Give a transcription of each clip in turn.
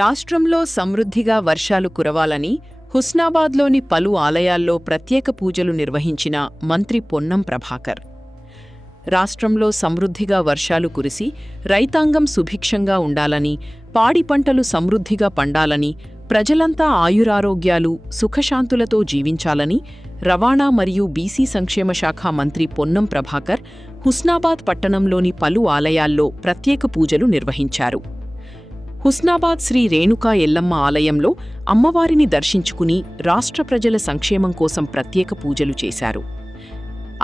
రాష్ట్రంలో సమృద్ధిగా వర్షాలు కురవాలని హుస్నాబాద్లోని పలు ఆలయాల్లో ప్రత్యేక పూజలు నిర్వహించిన మంత్రి పొన్నం ప్రభాకర్. రాష్ట్రంలో సమృద్ధిగా వర్షాలు కురిసి రైతాంగం సుభిక్షంగా ఉండాలని, పాడి పంటలు సమృద్ధిగా పండాలని, ప్రజలంతా ఆయురారోగ్యాలు, సుఖశాంతులతో జీవించాలని రవాణా మరియు బీసీ సంక్షేమ శాఖ మంత్రి పొన్నం ప్రభాకర్ హుస్నాబాద్ పట్టణంలోని పలు ఆలయాల్లో ప్రత్యేక పూజలు నిర్వహించారు. హుస్నాబాద్ శ్రీ రేణుకా ఎల్లమ్మ ఆలయంలో అమ్మవారిని దర్శించుకుని రాష్ట్ర ప్రజల సంక్షేమం కోసం ప్రత్యేక పూజలు చేశారు.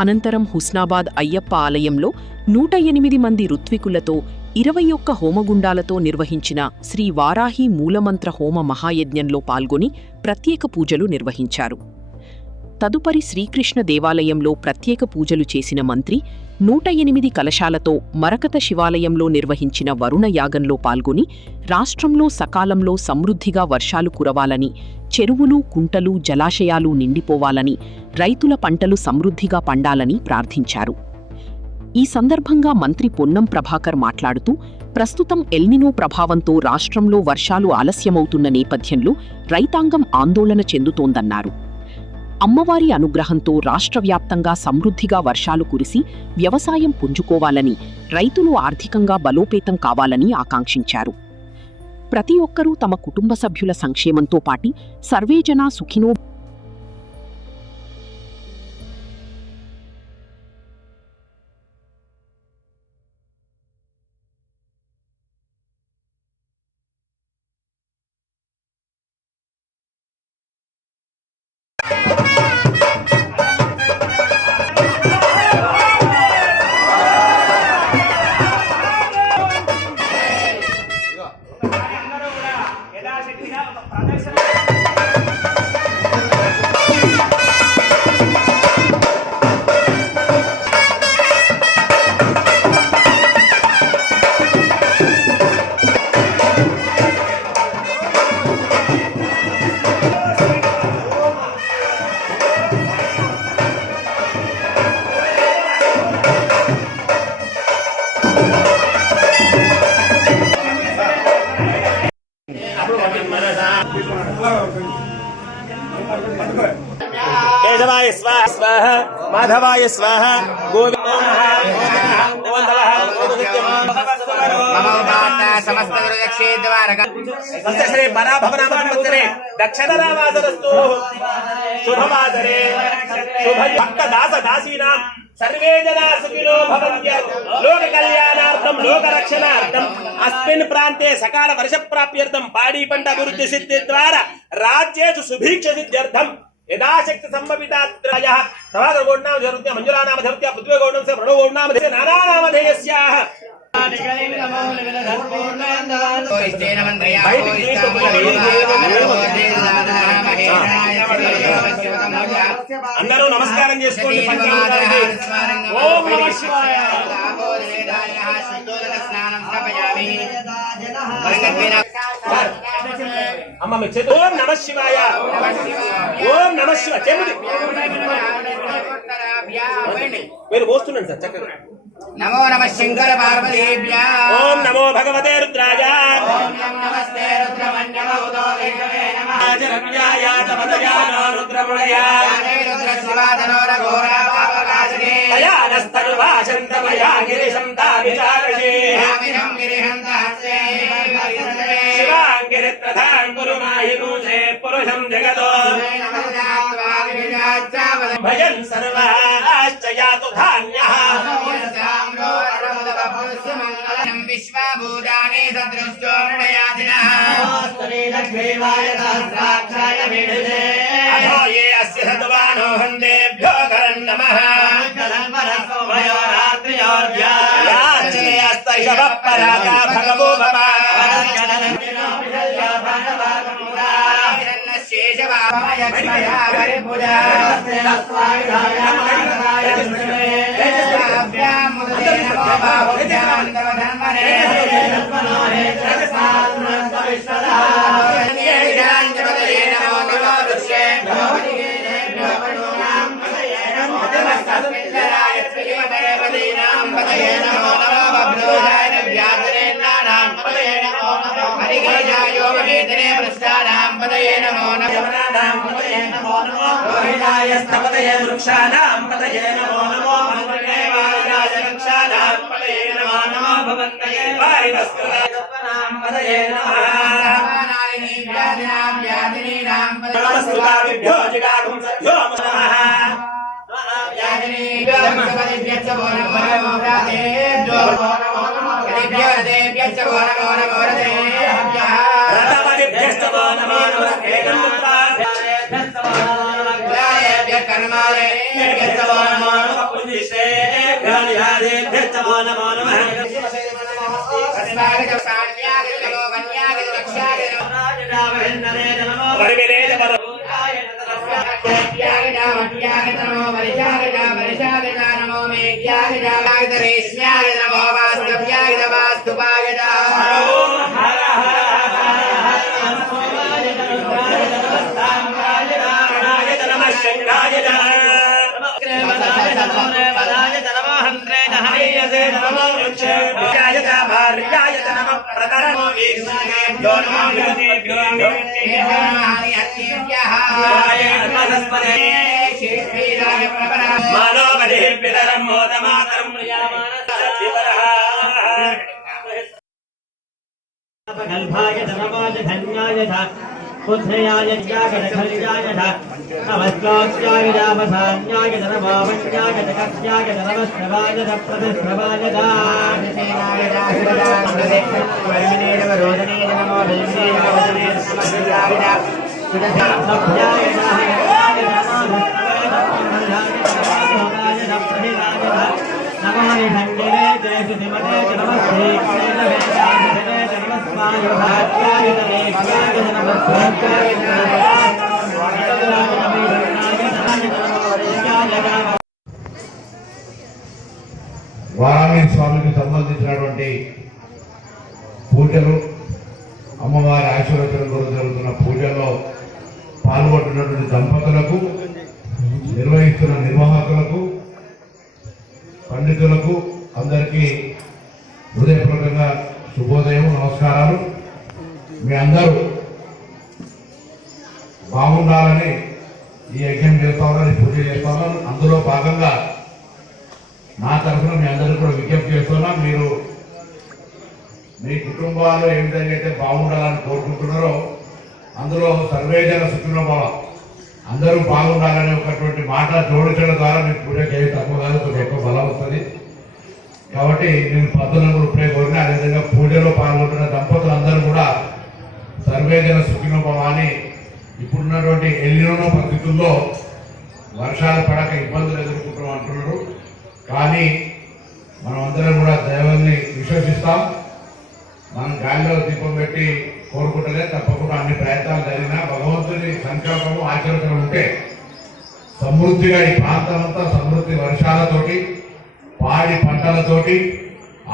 అనంతరం హుస్నాబాద్ అయ్యప్ప ఆలయంలో 108 మంది ఋత్వికులతో 21 హోమగుండాలతో నిర్వహించిన శ్రీ వారాహి మూలమంత్ర హోమ మహాయజ్ఞంలో పాల్గొని ప్రత్యేక పూజలు నిర్వహించారు. తదుపరి శ్రీకృష్ణ దేవాలయంలో ప్రత్యేక పూజలు చేసిన మంత్రి 108 కలశాలతో మరకత శివాలయంలో నిర్వహించిన వరుణ యాగంలో పాల్గొని రాష్ట్రంలో సకాలంలో సమృద్ధిగా వర్షాలు కురవాలని, చెరువులు, కుంటలు, జలాశయాలు నిండిపోవాలని, రైతుల పంటలు సమృద్ధిగా పండాలని ప్రార్థించారు. ఈ సందర్భంగా మంత్రి పొన్నం ప్రభాకర్ మాట్లాడుతూ, ప్రస్తుతం ఎల్నినో ప్రభావంతో రాష్ట్రంలో వర్షాలు ఆలస్యమవుతున్న నేపథ్యంలో రైతాంగం ఆందోళన చెందుతోందన్నారు. అమ్మవారి అనుగ్రహంతో రాష్ట్ర వ్యాప్తంగా సమృద్ధిగా వర్షాలు కురిసి వ్యవసాయం పుంజుకోవాలని, రైతులు ఆర్థికంగా బలోపేతం కావాలని ఆకాంక్షించారు. ప్రతి ఒక్కరూ తమ కుటుంబ సభ్యుల సంక్షేమంతో పాటు సర్వేజనా సుఖినో केशवाय स्वाहा माधवाय स्वाहा श्री पराभवनामरे दक्षिणरावासरस्तु शुभवासरे शुभ भक्त दास दासीनां सर्वे जना सुखिनो भवन्त्यु लोक कल्याणार्थं लोक रक्षणार्थं अस्मिन् प्रान्ते सकाल वर्ष प्राप्त्यर्थं पाडी पंट अभिवृद्धि सिद्धि द्वारा राज्येषु सुभिक्ष सिद्ध्यर्थं यदाशक्ति संभवितात्रयः तवादर गौडनाम धरुत्य मंजुला नाम धरुत्य पृथ्वी गौडम से प्रणव गौडनाम से नाना नाम धेयस्याः అందరూ నమస్కారం చేసుకోండి. ఓం నమః శివాయ. అమ్మ మీ చేతులు ఓం నమః శివాయ. ఓం నమః శివాయ చెబుది మీరు పోస్తున్నాను సార్ చక్కగా. నమో నమః శంకర పార్వతీభ్యా. ఓం నమో భగవతే రుద్రాయ. ఓం నమస్తే రుద్రమన్యమౌదో విష్ణవే నమః. ఆచరణ్యాయ తమదయానో రుద్రముణయా రుద్రశివాధనోర ఘోరా పాపకాశినే దయానస్తనుభాషంతమయా గిరిశం తావిచారషే యామిరం గిరిహంతహస్తే శివాంగిరిత్రధాం కురుమాహి మూసే పురుషం జగదో భజన్ సర్వాశ్చ యాతు ధాన్యః విశ్వభూతాని సదృష్టో నృణయాదినః అథో ఏ అస్య సద్వానో హందేభ్యో కరం నమః యాచనేయస్తైషవ పరాగా భగవో భవ హరికేజాయో वेदने वृक्षाणां पतये नमो यवनानां पतये नमो नमो रोहिताय स्तपतये वृक्षाणां पतये नमो नमो मन्त्रिणेवाय वृक्षाणां पतये नमो नमो भवन्तये वारिवस्त्रणां पतये नमः व्याधिनीनां नमस्कृताभ्यो जिगागुं सभ्यो नमः रतपतिभ्यश्च वो नमो नमस्ते कर्मालयेभ्यश्च वो नमो नमः पुण्यश्रेभ्यो निहारेभ्यश्च वो नमो नमः कल्भाय धनवाय धन्याय ध पुत्रयाय ज्ञागदखल्याय ध नमस्कार्याय दावधान्याय धनवावण्याय जगत्याय धनवस्त्रवाय ध प्रतिष्ठवाय ध नमामि भण्डिरे जय सुधिमते नमस्ते వారాహి స్వామికి సంబంధించినటువంటి పూజలు అమ్మవారి ఆశీర్వచనం కొరకు జరుగుతున్న పూజల్లో పాల్గొంటున్నటువంటి దంపతులకు నిర్వహిస్తున్న నిర్వాహకులకు పండితులకు అందరికీ హృదయపూర్వకంగా శుభోదయం నమస్కారాలు. మీ అందరూ బాగుండాలని ఈ యజ్ఞం చేస్తా ఉన్నారు, ఈ పూజ చేస్తా ఉన్నారు. అందులో భాగంగా నా తరఫున మీ అందరూ కూడా విజ్ఞప్తి చేస్తున్నాం. మీరు మీ కుటుంబాలు ఏ విధంగా అయితే బాగుండాలని కోరుకుంటున్నారో అందులో సర్వేజన సుఖినోభవ అందరూ బాగుండాలనే ఒకటువంటి మాట జోడించడం ద్వారా మీకు పూజ చేయ తక్కువ కాదు, కొంచెం ఎక్కువ బలం వస్తుంది. కాబట్టి నేను పద్ధతులను కూడా ఇప్పుడే కోరిన అదేవిధంగా పూజలో పాల్గొంటున్న దంపతులందరూ కూడా సర్వేజన సుఖినోభవ అని ఇప్పుడున్నటువంటి ఎల్లినో పరిస్థితుల్లో వర్షాలు పడక ఇబ్బందులు ఎదుర్కొంటాం అంటున్నారు. కానీ మనం అందరం కూడా దైవాన్ని విశ్వసిస్తాం. మనం గాలిలో దీపం పెట్టి కోరుకుంటలే తప్పకుండా అన్ని ప్రయత్నాలు జరిగినా భగవంతుని సంకల్పము ఆచరణ ఉంటే సమృద్ధిగా ఈ ప్రాంతం అంతా సమృద్ధి వర్షాలతోటి పాడి పంటలతోటి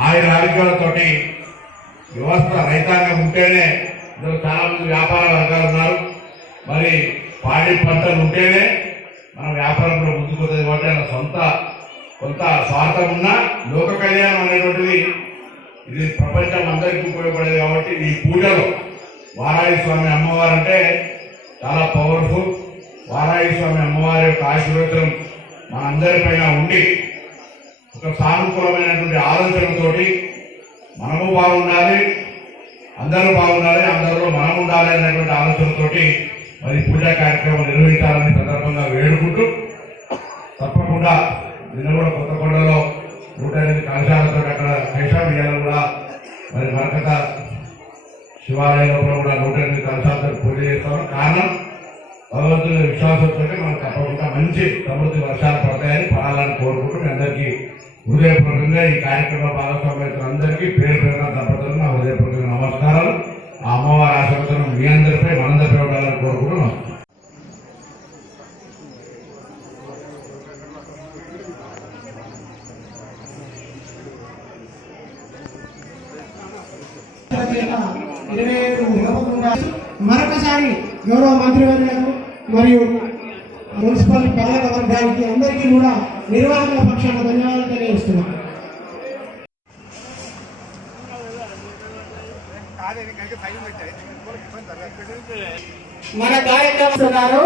ఆయుర ఆరోగ్యాలతోటి వ్యవస్థ రైతాంగం ఉంటేనే ఇందులో చాలా మంది వ్యాపార వర్గాలు ఉన్నారు. మరి పాడి పంటలు ఉంటేనే మన వ్యాపారంలో ముందుకుపోతుంది. కాబట్టి అలా సొంత కొంత స్వార్థం ఉన్నా లోక కళ్యాణం అనేటువంటిది ఇది ప్రపంచం అందరికీ ఉపయోగపడేది. కాబట్టి ఈ పూజలో వారాహి స్వామి అమ్మవారు అంటే చాలా పవర్ఫుల్. వారాహి స్వామి అమ్మవారి యొక్క ఆశీర్వచనం మనందరిపైన ఉండి ఒక సానుకూలమైనటువంటి ఆలోచనతోటి మనము బాగుండాలి, అందరూ బాగుండాలి, అందరిలో మనం ఉండాలి అనేటువంటి ఆలోచనతోటి మరి పూజా కార్యక్రమం నిర్వహించాలని సందర్భంగా వేడుకుంటూ తప్పకుండా నిన్న కూడా కొత్తకొండలో 108 కలశాలతో అక్కడ కైషామియాలు కూడా మరి మరకత శివాలయంలో కూడా 108 కలశాలతో పూజ చేస్తాము. కారణం భగవంతుని విశ్వాసంతో మనం తప్పకుండా మంచి సమృద్ధి వర్షాలు పడతాయని పడాలని కోరుకుంటూ మీ అందరికీ హృదయపూర్వకంగా ఈ కార్యక్రమ భాగస్వామ్యం అందరికీ పేరు పేరున దంపతులకు నా హృదయపూర్వక నమస్కారాలు. ఆ అమ్మవారి ఆశీర్వచనం మీ అందరిపై మనందరిపై ఉండాలని కోరుకుంటున్నాం. మరొకసారి గౌరవ మంత్రివర్యులకు మరియు మున్సిపల్ పాలక వర్గానికి అందరికీ కూడా నిర్వాహకుల పక్షాన ధన్యవాదాలు తెలియజేస్తున్నాను. కాదే మన కార్యక్రమస్తున్నారు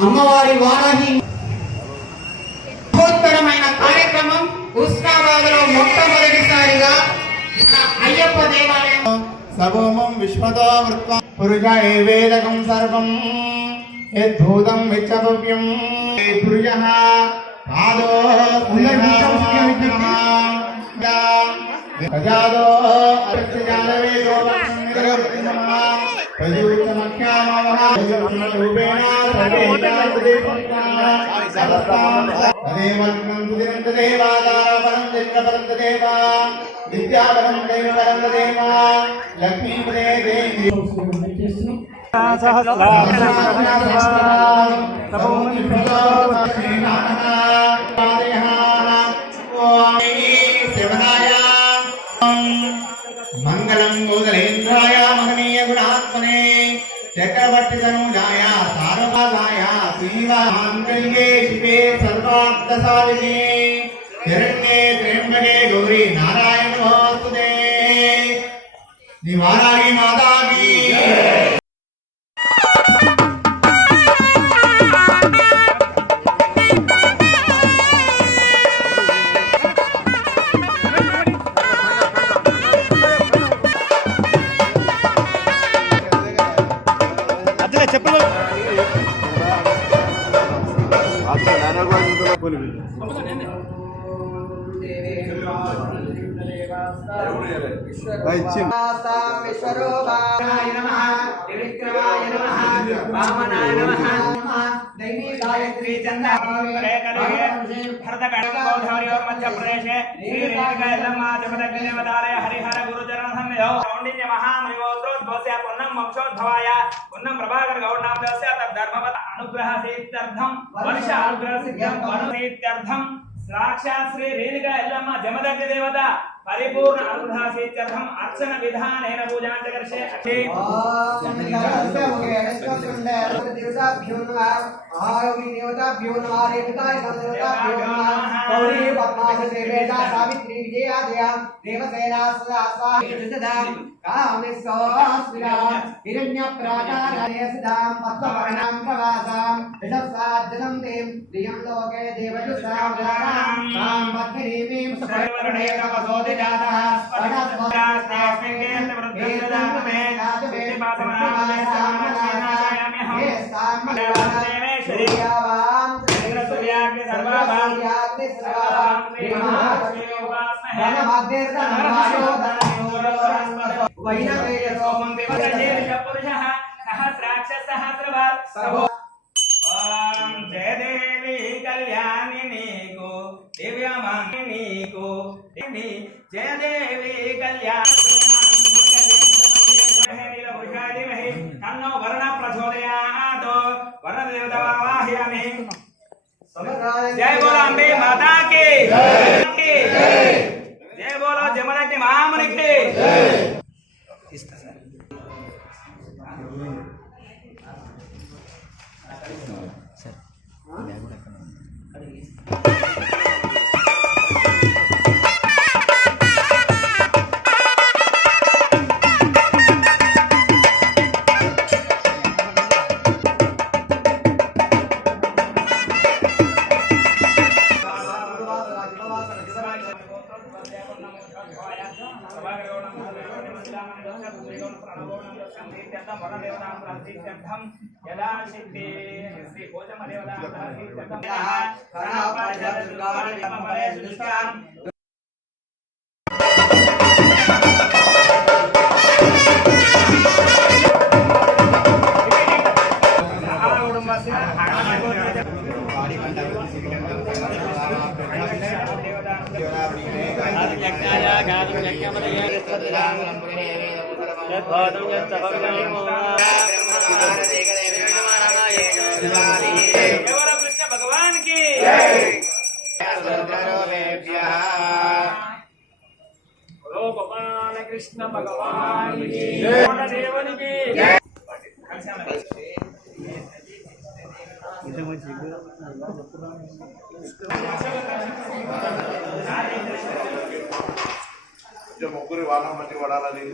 అమ్మవారి వారాహి మహోత్తరమైన కార్యక్రమం హుస్నాబాద్లో మొట్టమొదటిసారిగా అయ్యప్ప దేవాలయం సభోమం విశ్వతో వృత్వం పురుష ఏవేదకం సర్వం యద్ధూతం విచ్చభవ్యం పురుషః పాదో ప్రజాదో అర్చజాలవేదో లక్ష్మీపదే దేవి మంగళం గోదరేంద్రాయ మహనీయ గుణాత్మనే చక్రవర్తి తనూజాయ సార్వభౌమాయ శ్రీమాంగళ్యే శివే సర్వార్థ సాధినే శరణ్యే త్ర్యంబకే గౌరీ నారాయణ నమోస్తుతే నివారాయి మాతాకి విశ్వరూపాయ నమః త్రివిక్రమాయ నమః వామనాయ నమః దైవీ గాయత్రీ చంద్రాయ మధ్యప్రదేశే హరిహర గురుచరణ సన్నిధౌ కౌండిన్య మహామృగోత్రోద్భవస్య పున్నం వంశోద్భవాయ పున్నం ప్రభాకర గౌడనామస్య తద్ధర్మవత అనుగ్రహ సిద్ధ్యర్థం వర్ష అనుగ్రహ సిద్ధ్యం వరుణేత్యర్థం సాక్షాత్ శ్రీ రేణుకా ఎల్లమ్మ జమదగ్ని దేవత పరిపూర్ణ అనుగ్రహ సిద్ధ్యర్థం అర్చన విధానేన పూజాంచ కర్షే సావిత్రి విజయాదయ దేవసేనా సదా స్వామి హిరణ్య ప్రాకారాయ సదాం పద్మవర్ణాం ప్రవాసాం విషస్సాజ్జనం దేం ప్రియం లోకే దేవయుషాం రాం మధ్యరీమీం సువర్ణే తపసోది జాతః స్వరస్వరాస్మిన్ కేంద్ర వృద్ధేదామే నాజమే పాసమనామే సామనాయామి హం సామదేవే శ్రీయావాం శ్రీరసవ్యాగ్ని సర్వాభాం యాగ్ని సర్వాభాం శ్రీమహాలక్ష్మీ ఉపాస్మహే నమః వైనవేయ సోమం వివరజేష పురుషః సహస్రాక్ష సహస్రవార్ సభో ఓం జయ దేవి కళ్యాణి నీకు దివ్యమాని నీకు జయ దేవి కళ్యాణి తన్నో వర్ణ ప్రచోదయాత్ వర్ణ దేవతావాహయామి జయ బోలో అంబే మాతా కి జయ బోలో జమదగ్ని మహామునికి కృష్ణ భగవాన్ కి గోపాల కృష్ణ భగవాన్ కి దేవునికి ముగ్గురు వాన మంచి పడాలని.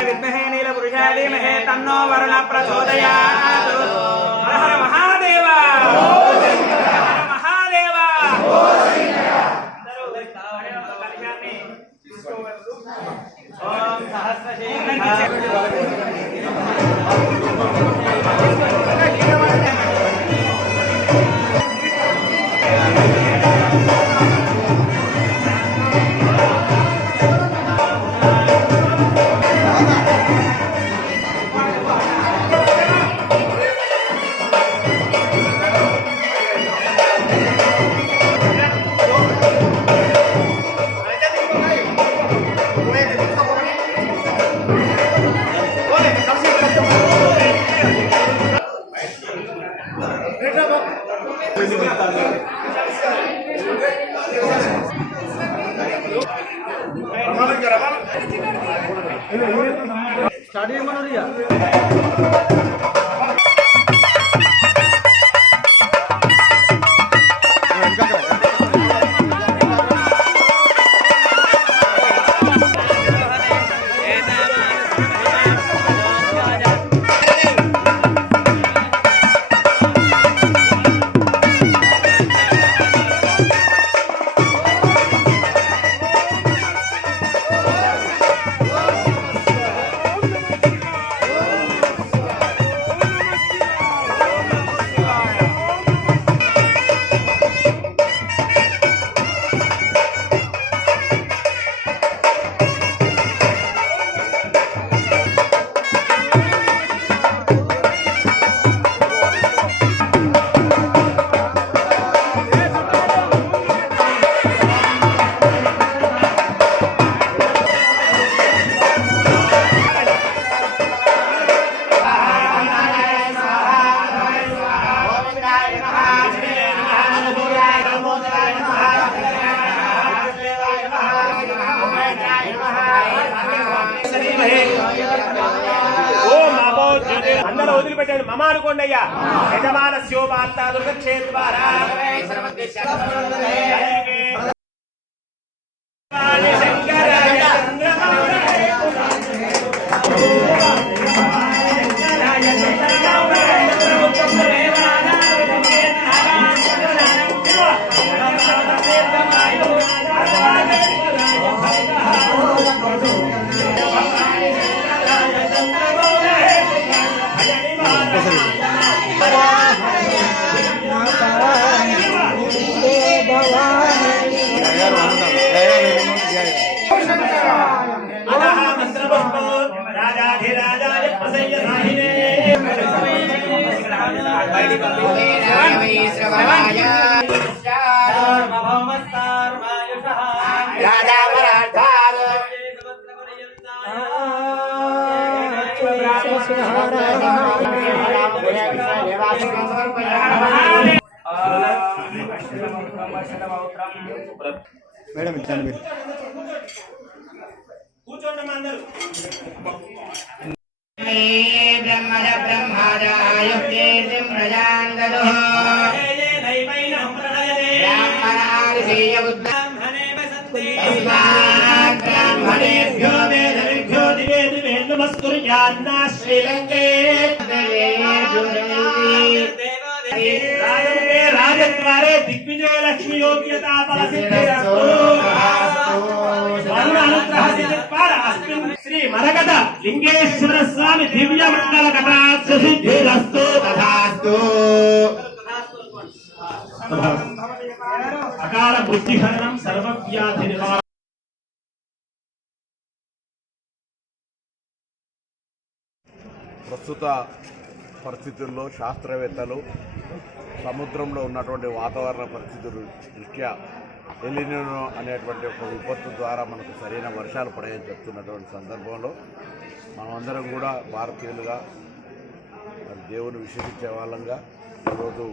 విద్మహే నీలపురుషాయ ధీమహి తన్నో వరుణ ప్రచోదయాత్. హర హర మహాదేవ, హర మహాదేవ. అందరూ కలశాన్ని తీసుకోగలరు. ఓం అందరూ వదిలిపెట్టాడు మమ అనుకోండి అయ్యా. యజమానస్యోపాత్తా దుర్గక్షేత్వారా రాజాధిరాజాయ ప్రసయ్య సాహినే మేడం ఇచ్చాను మీరు కూర్చోండి అందరూ. బ్రహ్మద బ్రహ్మదాయుక్తే ప్రజాంగదో బ్రాహ్మణాదిశేయ బ్రాహ్మణేభ్యో వేదవిభ్యో దివే దివే నమస్కుర్యాన్నా శ్రీలంకే రాజద్వారే దిగ్విజయ లక్ష్మి యోగ్యతా ఫల సిద్ధిరస్తు. అనుగ్రహ సిద్ధిర్పార అస్మిన్ శ్రీ మరకత లింగేశ్వర స్వామి దివ్య మంగళ కటాక్ష సిద్ధిరస్తు. తథాస్తు. అకాల బుద్ధిహరణం సర్వవ్యాధి నివారణ. ప్రస్తుత పరిస్థితుల్లో శాస్త్రవేత్తలు సముద్రంలో ఉన్నటువంటి వాతావరణ పరిస్థితుల దృష్ట్యా ఎలినో అనేటువంటి ఒక విపత్తు ద్వారా మనకు సరైన వర్షాలు పడాయని చెప్తున్నటువంటి సందర్భంలో మనమందరం కూడా భారతీయులుగా దేవుని విశ్వసించే వాళ్ళంగా ఈరోజు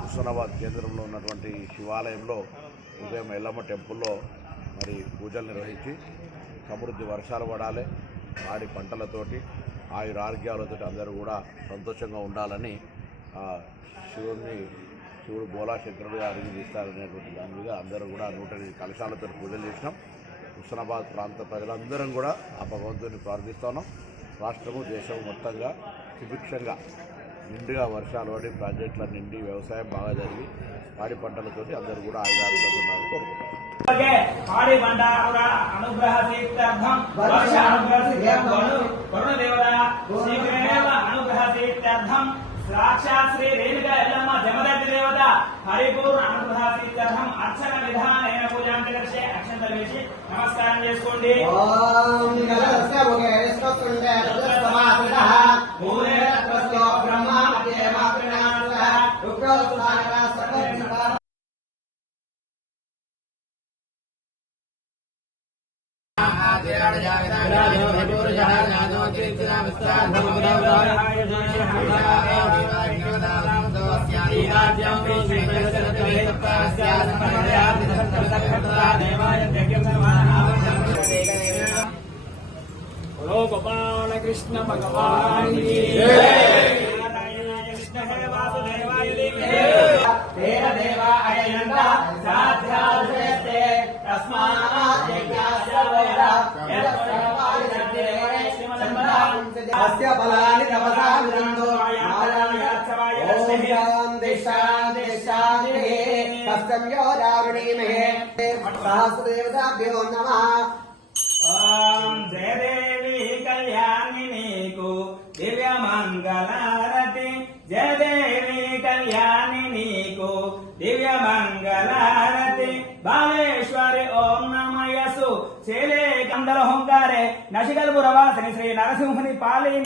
హుస్నాబాద్ కేంద్రంలో ఉన్నటువంటి శివాలయంలో ఉదయం ఎల్లమ్మ టెంపుల్లో మరి పూజలు నిర్వహించి సమృద్ధి వర్షాలు పడాలి, పాడి పంటలతోటి ఆయురారోగ్యాలతో అందరూ కూడా సంతోషంగా ఉండాలని శివుడు బోలా శంకరుడిగా అరిగిస్తారనేటువంటి దాని మీద అందరూ కూడా 108 కలశాలతో పూజలు చేసినాం. హుస్నాబాద్ ప్రాంత ప్రజలందరం కూడా ఆ భగవంతుని ప్రార్థిస్తున్నాం. రాష్ట్రము దేశం మొత్తంగా సుభిక్షంగా నిండుగా వర్షాలు పడి ప్రాజెక్టుల నిండి వ్యవసాయం బాగా జరిగి పాడి పంటలతోటి అందరూ కూడా ఆయుధాలు ఉన్నారని కోరుకుంటున్నాం. పాడి పంట అనుగ్రహ తీర్థం వర్ష అనుగ్రహ అనుగ్రహ తీర్థం సాక్షాత్ శ్రీ రేణుకా ఎల్లమ్మ జమదగ్ని దేవత హరిపూర్ణ అనుగ్రహ తీర్థం అర్చన విధానైన పూజాంతరిక్షే అక్షంతలు వేసి నమస్కారం చేసుకోండి. गोपाल कृष्ण भगवान की नारायणाय कृष्णाय वासुदेवाय तेरा देवा अयंता साध्यास्ते तस्मात् अस्य बलानि तपसा विदन्तो कष्टं यो रावणीमहे सहस्रदेवताभ्यो नमः. ओम जय देवी कल्याणिनी को दिव्य मंगलारती, जय देवी कल्याणिनी को दिव्य मंगलारती. बालेश्वरी ओम नमयसु शैले कंदल होंकारे नशिकलपुरवासिनी श्री नरसिंहनि पालिनी